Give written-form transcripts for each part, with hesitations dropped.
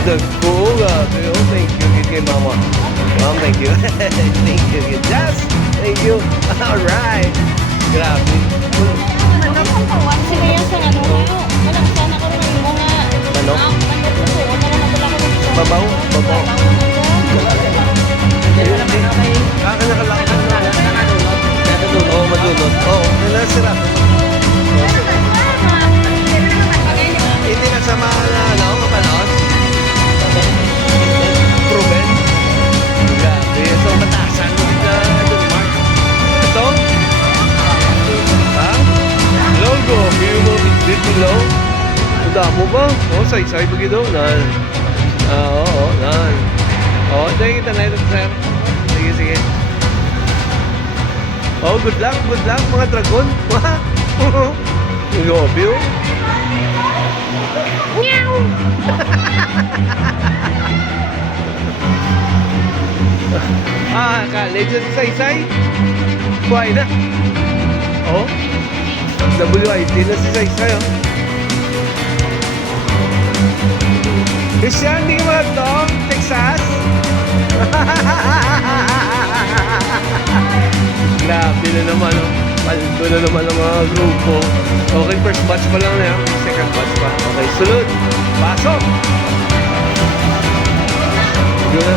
Oo, grabe. Oh, thank you kay mama. Ma'am, thank you. Thank you kay Jazz. Thank you. Alright. Grabe. Sila yan sa ano kayo. Walang sana ko rin yung mga Ano? manok na to. Wala naman pala ko ng Babaw? Babaw. Nakalakad na. Oo, madunod. Oo, nilasira. Hindi nasama na, ano, mapanood? Proven? Grabe. So, mataasan mo dito, Idol Mark. Ito? Ha? Logo. View mo, bit below. Tunda mo ba? Oo, say-say begitu. Nan. Oo, nan. Oo, thank you, Tanay, sir. Sige, sige. Oh, good luck, mga dragon. Grabe, oh. Meow! Legend sa Saysay. Buhay na. Oh. WID na si Saysay, oh. Christian, di ka mga to? Texas? Grabe na naman, oh. Paldo na naman ang mga grupo. Okay, first batch pa lang na yan. Second batch pa. Okay, sunod. Pasok! Yun na.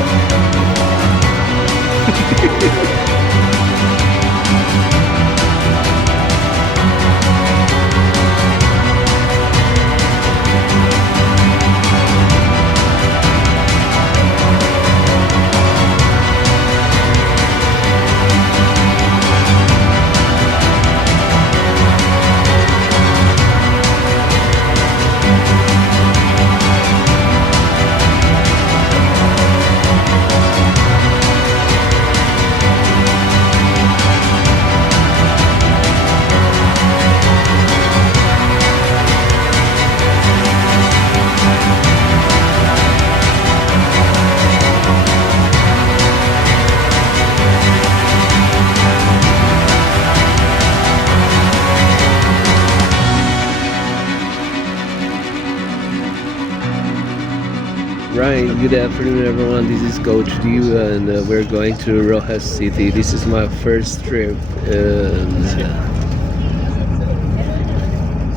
Right, good afternoon everyone, this is Coach Dio and we're going to Rojas City. This is my first trip and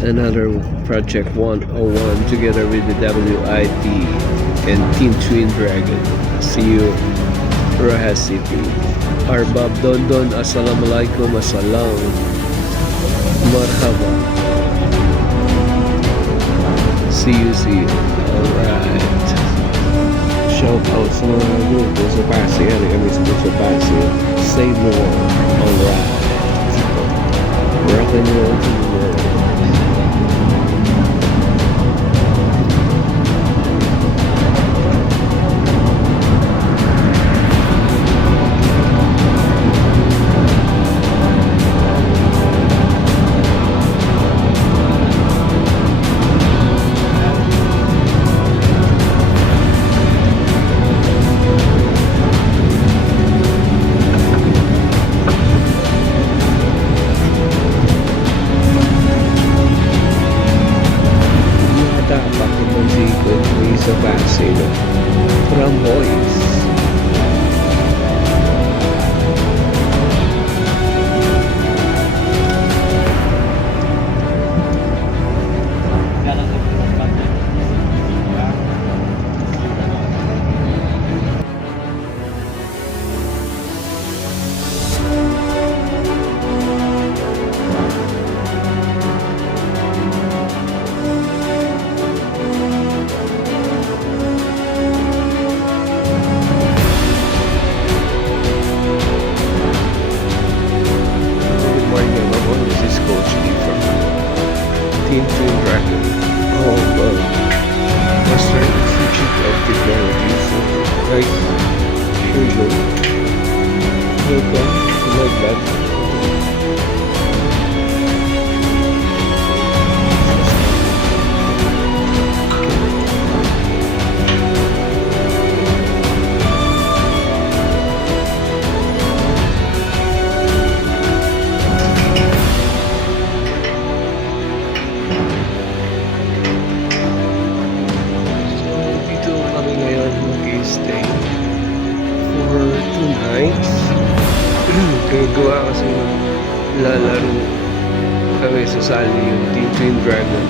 another Project 101 together with the WIT and Team Twin Dragon. See you Rojas City. Arbab Don Don, Assalamualaikum, Assalam, Marhaba. See you. Alright. Shout out sa mga grupo sa Pasig. Ano kami sa Pasig? Say more. Alright. Rock and roll to the world. Sa Pasig from Boys. lalaro kami sasali yung Team Twin Dragon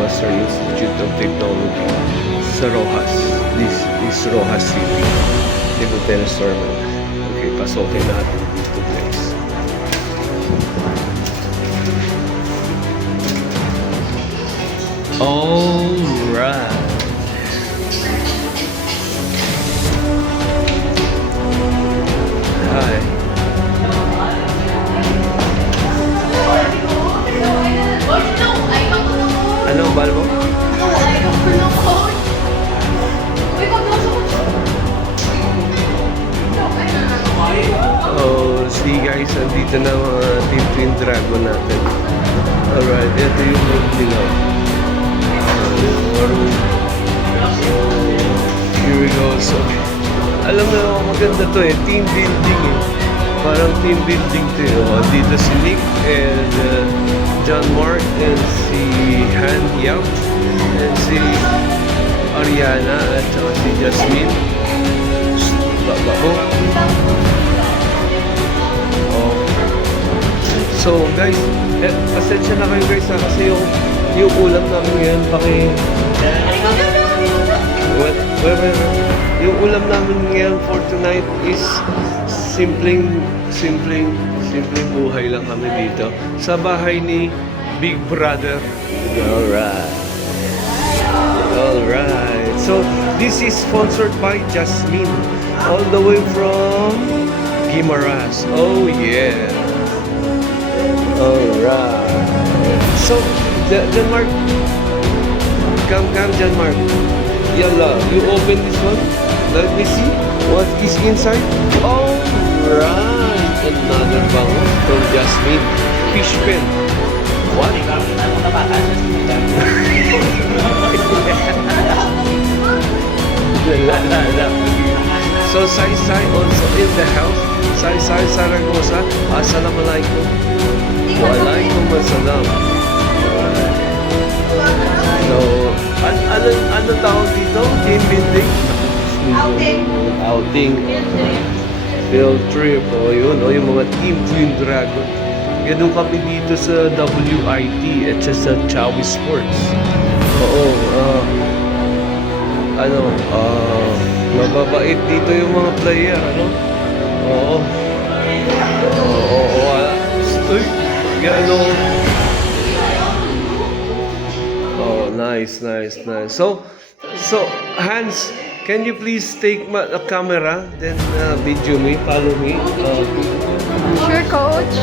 Master Institute of Technology sa Rojas. This is Rojas City. Dito tennis tournament. Okay, pasokin natin dito guys. Alright. Hi. Ano ang bal mo? Oh, see guys, andito na ang mga Team Twin Dragon natin. Alright, ito yung room nila. Room. So, here we go. So, alam mo, maganda to eh. Team building eh. Parang team building to eh. Oh, dito si Nick and John Mark and si Han Yao and si Ariana at saka si Jasmine. Baba ko. Oh. So guys, pasensya na kayo guys ha, kasi yung ulam namin ngayon yung ulam namin ngayon for tonight is simpleng buhay lang kami dito sa bahay ni Big Brother. Alright. So, this is sponsored by Jasmine. All the way from Guimaras. Oh, yeah. Alright. So, John Mark. Come, John Mark. Yalla, you open this one. Let me see what is inside. Alright. Another bango from Jasmine. Fish pen. What? So Sai also in the house. Sai Saragosa. Assalamualaikum. Waalaikumsalam. So, ano tawag dito? Team building? Outing. Field trip. O yun, o yung mga Team Twin Dragon. Ganun kami dito sa WIT at sa Chawi Sports. Oo, mababait dito yung mga player, ano? Oo. Uy, gano. Oh, nice. So Hans, can you please take a camera, then video me, follow me? Sure, coach.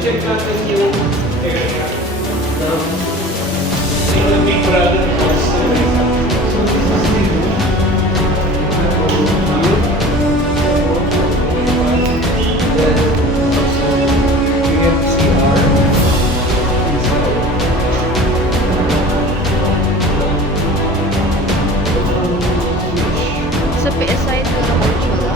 Check natin yung area ng Big Brother house. So this is the Sa PS side ko na coach wala.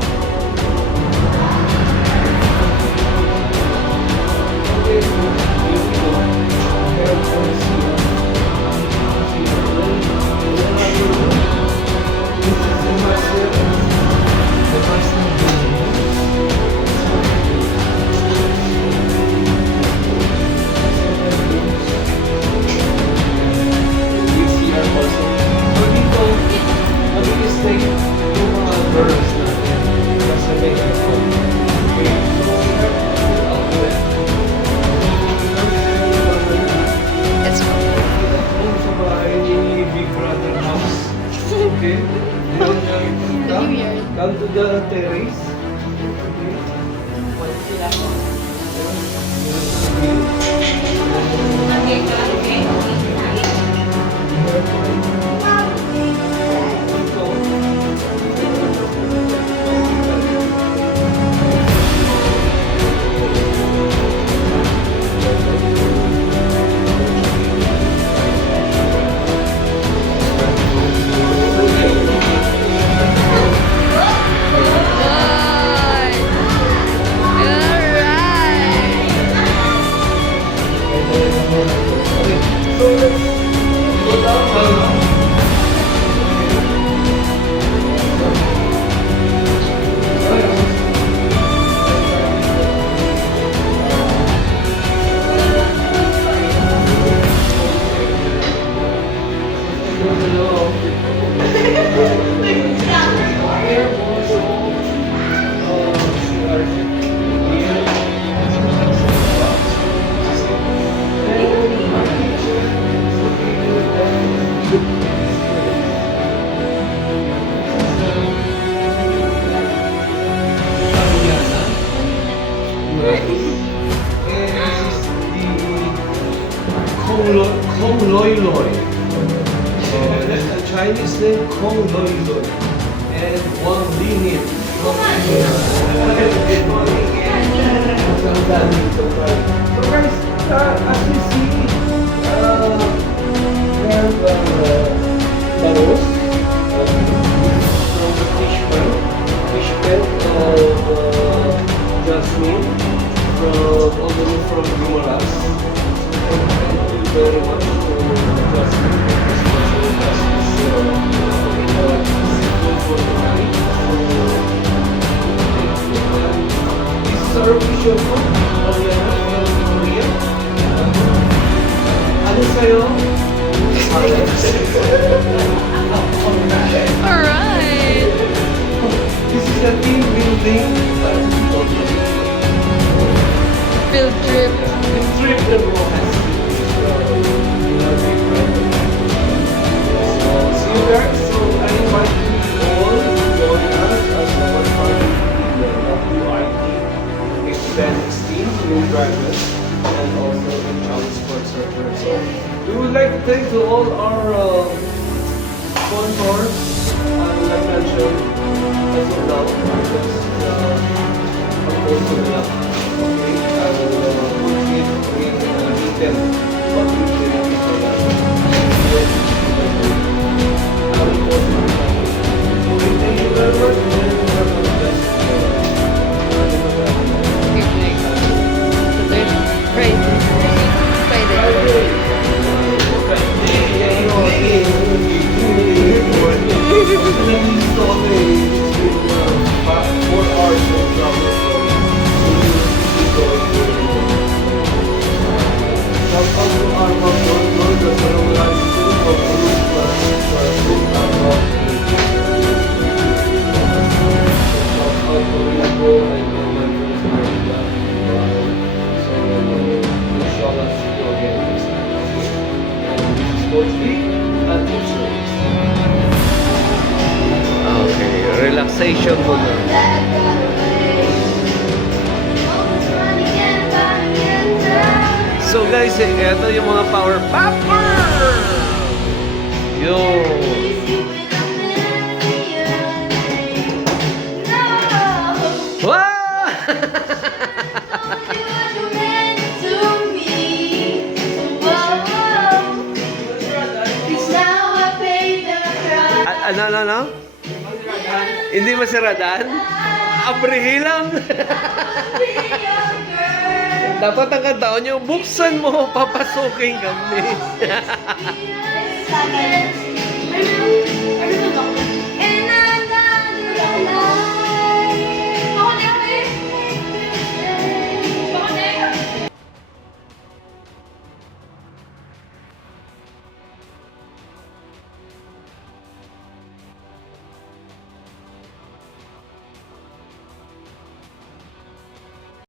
Let's go. Okay. Come to the terrace. Kong Loi Loi. A Chinese name Kong Loi Loi. And Wang Li Nin. So guys, as we see, we have baros from the fish pen of Jasmine, all the way from Gumaras. Thank you very much to Jasmine for this sponsoring us this for tonight. This is our official food, Mariana from Korea. Ano sa'yo? Alright. This is a team building Field trip. trip that we'll have. So, see you guys. So, I invite you all to join us as one party in the WRT Expand 16 new drivers and also in Challenge Sports Center. So, we would like to thank to all our sponsors, like I mentioned, as of now, because of course, okay, I will put it in detail what we did for that. I will post it. Okay, thank you very much. And have a blessed Friday. Okay, relaxation muna. So guys, ito yung mga power popper! Yo! Wow! Ano? Hindi masiradan? Abrihe lang! Dapat ang kantaon nyo, buksan mo, papasukin kami.